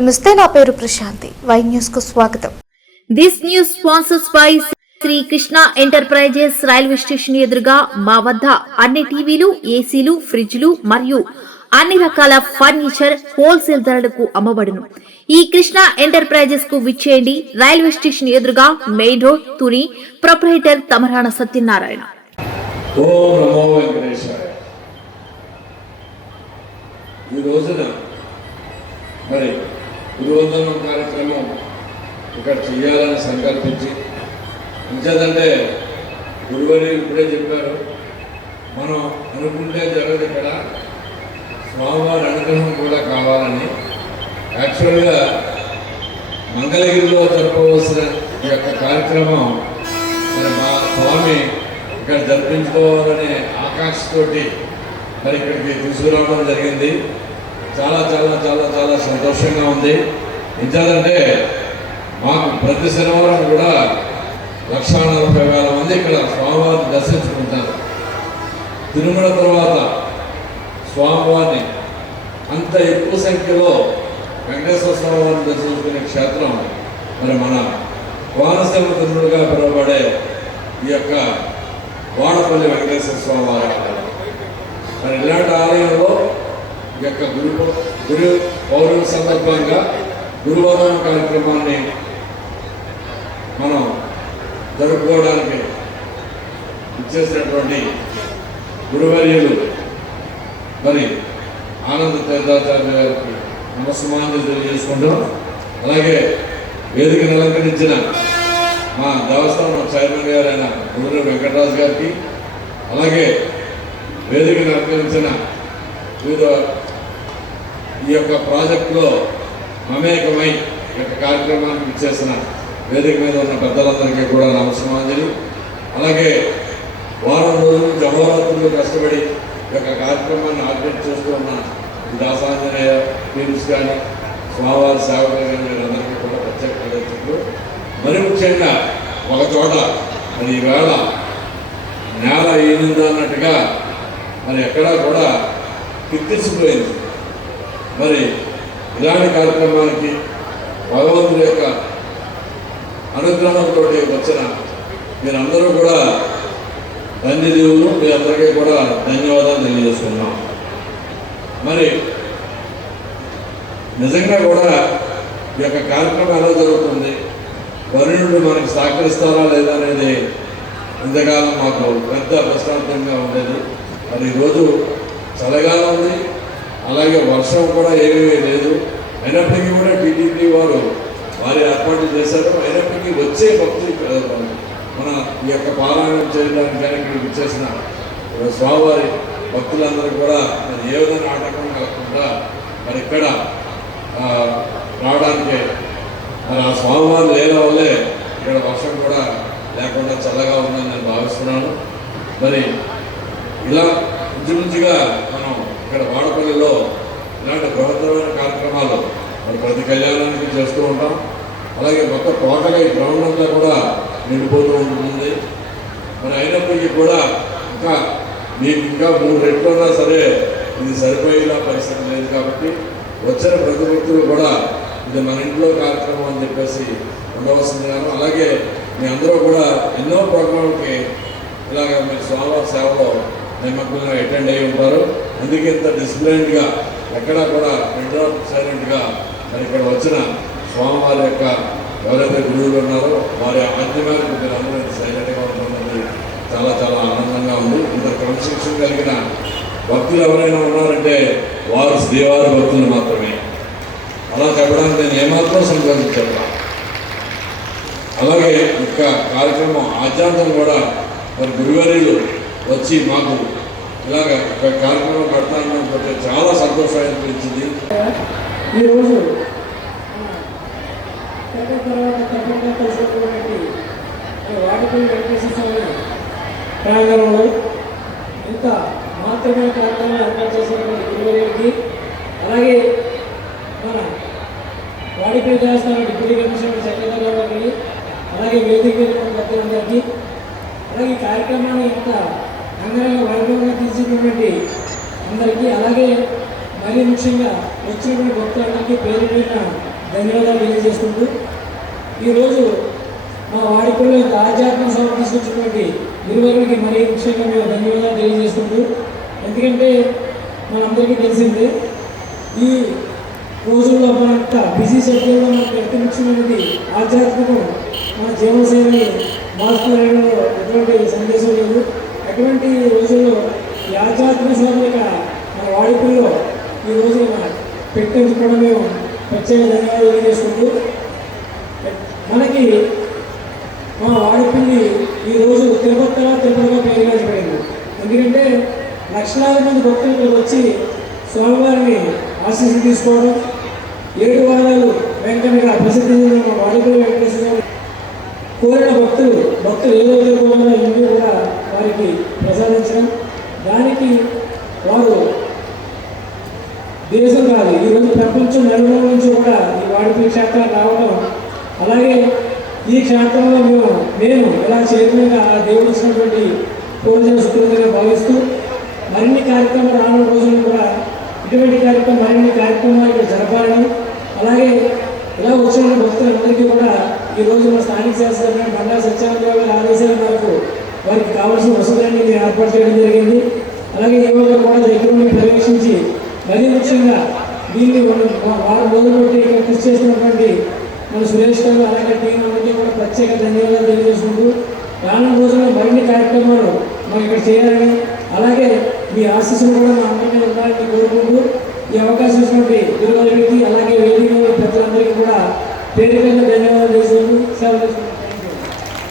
నమస్తే, నా పేరు ప్రశాంతి. వై న్యూస్ కు స్వాగతం. This news sponsors by Sri Krishna enterprises. Railway station ఎదురుగా మా వద్ద అన్ని టీవీలు, ఏసీలు, ఫ్రిడ్జ్లు మరియు అన్ని రకాల ఫర్నిచర్ హోల్సేల్ ధరలకు అమ్మబడును. ఈ కృష్ణ ఎంటర్ప్రైజెస్ కు విచ్చేయండి. రైల్వే స్టేషన్ ఎదురుగా, main road, Tuni. Proprietor Tamarana Satyanarayana. ఓం నమో వెంకటేశాయ. ఈ రోజున మరి గురువందనం కార్యక్రమం ఇక్కడ చేయాలని సంకల్పించి, ఇంకేదంటే గురువారి ఇప్పుడే చెప్పారు, మనం అనుకుంటే జరగదు, ఇక్కడ స్వామివారి అనుగ్రహం కూడా కావాలని. యాక్చువల్గా మంగళగిరిలో జరపవలసిన ఈ యొక్క కార్యక్రమం మరి మా స్వామి ఇక్కడ జరిపించుకోవాలనే ఆకాంక్షతోటి మరి ఇక్కడికి తీసుకురావడం జరిగింది. చాలా చాలా చాలా చాలా సంతోషంగా ఉంది. ఇంకేదంటే మాకు ప్రతి శనివారం కూడా 1,40,000 మంది ఇక్కడ స్వామివారిని దర్శించుకుంటారు. తిరుమల తర్వాత స్వామివారిని అంత ఎక్కువ సంఖ్యలో వెంకటేశ్వర స్వామివారిని దర్శించుకునే క్షేత్రం మరి మన కోనసీమ తిరుమలగా పిలువబడే ఈ యొక్క వాడపల్లి వెంకటేశ్వర స్వామివారి ఆలయం. మరి ఇలాంటి ఆలయంలో ఈ యొక్క గురు పౌర్ణమి సందర్భంగా గురువారం కార్యక్రమాన్ని మనం జరుపుకోవడానికి ఇచ్చేసినటువంటి గురువర్యులు మరి ఆనంద తీర్థాచార్య గారికి నమస్కారాలు తెలియజేసుకుంటాం. అలాగే వేదికను అలంకరించిన మా దేవస్థానం చైర్మన్ గారైన గురు వెంకటరాజు గారికి, అలాగే వేదికను అలంకరించిన వివిధ ఈ యొక్క ప్రాజెక్టులో మమేకమై ఈ యొక్క కార్యక్రమానికి ఇచ్చేసిన వేదిక మీద ఉన్న పెద్దలందరికీ కూడా నమస్కారాంజలి. అలాగే వారం రోజులు జవహరాత్రులు కష్టపడి ఈ యొక్క కార్యక్రమాన్ని ఆర్గనైజ్ చేస్తూ ఉన్న దాసాంజనేయ టీమ్స్ కానీ, స్వామివారి సేవకులు కానీ, వీరందరికీ కూడా ప్రత్యేక కృతజ్ఞతలు. మరి ముఖ్యంగా ఒక చోట మరి ఈవేళ నేల ఈనిందా అన్నట్టుగా మరి ఎక్కడా కూడా కిక్కిసిపోయింది. మరి ఇలాంటి కార్యక్రమానికి భగవంతుడి యొక్క అనుగ్రహంతో వచ్చిన మీరందరూ కూడా ధన్యదేవులు. మీ అందరికీ కూడా ధన్యవాదాలు తెలియజేస్తున్నాం. మరి నిజంగా కూడా ఈ యొక్క కార్యక్రమం ఎలా జరుగుతుంది, వరుణుడు మనకి సహకరిస్తారా లేదా అనేది ఇంతకాలం మాకు పెద్ద ప్రశ్నార్థంగా ఉండేది. మరి ఈరోజు చలిగాలం ఉంది, అలాగే వర్షం కూడా ఏమీ లేదు. అయినప్పటికీ కూడా టీటీడీ వారు వారి ఏర్పాట్లు చేశారు. అయినప్పటికీ వచ్చే భక్తులు మన ఈ యొక్క పారాయణం చేయడానికి కానీ ఇక్కడికి వచ్చేసిన స్వామివారి భక్తులందరూ కూడా మరి ఏ విధంగా ఆటంకం కలగకుండా మరి ఇక్కడ రావడానికి మరి ఆ స్వామివారు లేని వల్లే ఇక్కడ వర్షం కూడా లేకుండా చల్లగా ఉందని నేను భావిస్తున్నాను. మరి ఇలా ఇంచుమించుగా మనం ఇక్కడ వాడపల్లిలో ఇలాంటి బృహత్తరమైన కార్యక్రమాలు మరి ప్రతి కళ్యాణానికి చేస్తూ ఉంటాం. అలాగే మొత్తం టోటల్గా ఈ గ్రౌండ్ అంతా కూడా నిండిపోతూ ఉంటుంది. మరి అయినప్పటికీ కూడా ఇంకా మీకు ఇంకా 3 రెట్లు ఉన్నా సరే ఇది సరిపోయేలా పరిస్థితి లేదు. కాబట్టి వచ్చిన ప్రతి వ్యక్తులు కూడా ఇది మన ఇంట్లో కార్యక్రమం అని చెప్పేసి ఉండవలసిందిగాను, అలాగే మీ అందరూ కూడా ఎన్నో ప్రోగ్రాంకి ఇలాగ మీరు స్వామివారి సేవలో నిమగ్నంగా అటెండ్ అయ్యి ఉంటారు. అందుకే ఇంత డిసిప్లైన్డ్గా ఎక్కడా కూడా సైలెంట్గా మరి ఇక్కడ వచ్చిన స్వామివారి యొక్క ఎవరైతే గురువులు ఉన్నారో వారి ఆజ్ఞానికి మీరు అందరూ సైలెంట్గా ఉంటున్నది చాలా చాలా ఆనందంగా ఉంది. ఇంత క్రమశిక్షణ కలిగిన భక్తులు ఎవరైనా ఉన్నారంటే వారు శ్రీవారి భక్తులు మాత్రమే. అలా చెప్పడానికి నేను ఏమాత్రం సంతోషించాను. అలాగే ఇక కార్యక్రమం ఆద్యాంతం కూడా మరి గురువారీలు వచ్చి మాకు ఇలాగ కార్యక్రమం పెడతానని చాలా సంతోషం అనిపించింది. ఈరోజు తర్వాత తప్పకుండా కలిసినటువంటి వాడపల్లి వెంకటేశ్వర స్వామి ప్రాంగణంలో ఇంత మాత్రమే కార్యక్రమాలు ఏర్పాటు చేసినటువంటి గురువారికి, అలాగే మన వాడిపల్లి దేవస్థానం డిప్యూటీ కమిషనర్ సెక్రటరీ గారికి, అలాగే వేదిక భక్తులందరికీ, అలాగే ఈ కార్యక్రమాన్ని ఇంత అంగరంగ వైభవంగా తీసినటువంటి అందరికీ, అలాగే మరీ ముఖ్యంగా వచ్చినటువంటి భక్తులందరికీ పేరు పేరున ధన్యవాదాలు తెలియజేసుకుంటూ ఈరోజు మా వాడిపల్లిలో ఇంత ఆధ్యాత్మిక సభ తీసుకొచ్చినటువంటి గురువులకి మరీ ముఖ్యంగా మేము ధన్యవాదాలు తెలియజేసుకుంటూ, ఎందుకంటే మనందరికీ తెలిసిందే ఈ రోజుల్లో మనంత బిజీ షెడ్యూల్లో మనకు ఎంత ముఖ్యమైనది ఆధ్యాత్మికం మన జీవనశైలిని మార్చుకోవడంలో ఎటువంటి సందేశం లేదు. అటువంటి రోజుల్లో ఈ ఆధ్యాత్మిక సభ మన వాడిపల్లిలో ఈ రోజు పెట్టేందుకు కూడా మేము ప్రత్యేక ధన్యవాదాలు తెలియజేసుకుంటూ, మనకి మా వాడిపల్లి ఈరోజు తిరుపతిగా పేరుగాల్చిపోయింది. ఎందుకంటే లక్షలాది మంది భక్తులు ఇక్కడికి వచ్చి స్వామివారిని ఆశీస్సులు తీసుకోవడం, 7 వారాలు వెంకటగా ప్రసిద్ధి చెందిన మా వాడిపల్లి వెంకటేశ్వర కోరిన భక్తులు ఏదైతే కోరినా ఇంటి కూడా వారికి ప్రసాదించడం, దానికి వారు దేశం కాదు ఈరోజు ప్రపంచం నలుమూల నుంచి కూడా ఈ వాడిపల్లి క్షేత్రాలు రావడం, అలాగే ఈ క్షేత్రంలో నేను ఇలా చేయకుండా ఆ దేవుడు ఇచ్చినటువంటి పూర్వజన శుక్రుడిగా భావిస్తూ మరిన్ని కార్యక్రమాలు రానున్న రోజుల్లో కూడా ఇటువంటి మరిన్ని కార్యక్రమాలు ఇక్కడ జరపాలని, అలాగే ఇలా వచ్చిన భక్తులందరికీ కూడా ఈరోజు మా స్థానిక శాసనసభ్యులు బండా సత్యానందరావు గారి ఆదేశాల మేరకు వారికి కావాల్సిన వసతులన్నీ ఏర్పాటు చేయడం జరిగింది. అలాగే యువకులు కూడా దగ్గర నుండి పర్యవేక్షించి మరీ ముఖ్యంగా దీన్ని వారం రోజులు బట్టి ఇక్కడ కృషి చేసినటువంటి మన సురేష్ గారు అలాగే టీం అందరికీ కూడా ప్రత్యేక ధన్యవాదాలు తెలియజేసుకుంటూ, రానున్న రోజుల్లో మరిన్ని కార్యక్రమాలు మనం ఇక్కడ చేయాలని, అలాగే మీ ఆశీస్సులు కూడా మా అందరికీ ఉండాలని కోరుకుంటూ ఈ అవకాశం ఇచ్చినటువంటి గురువులకి అలాగే వేదిక పెద్దలందరికీ కూడా పేరు ధన్యవాదాలు తెలియజేసుకుంటూ సెలవు తీసుకుంటున్నాను.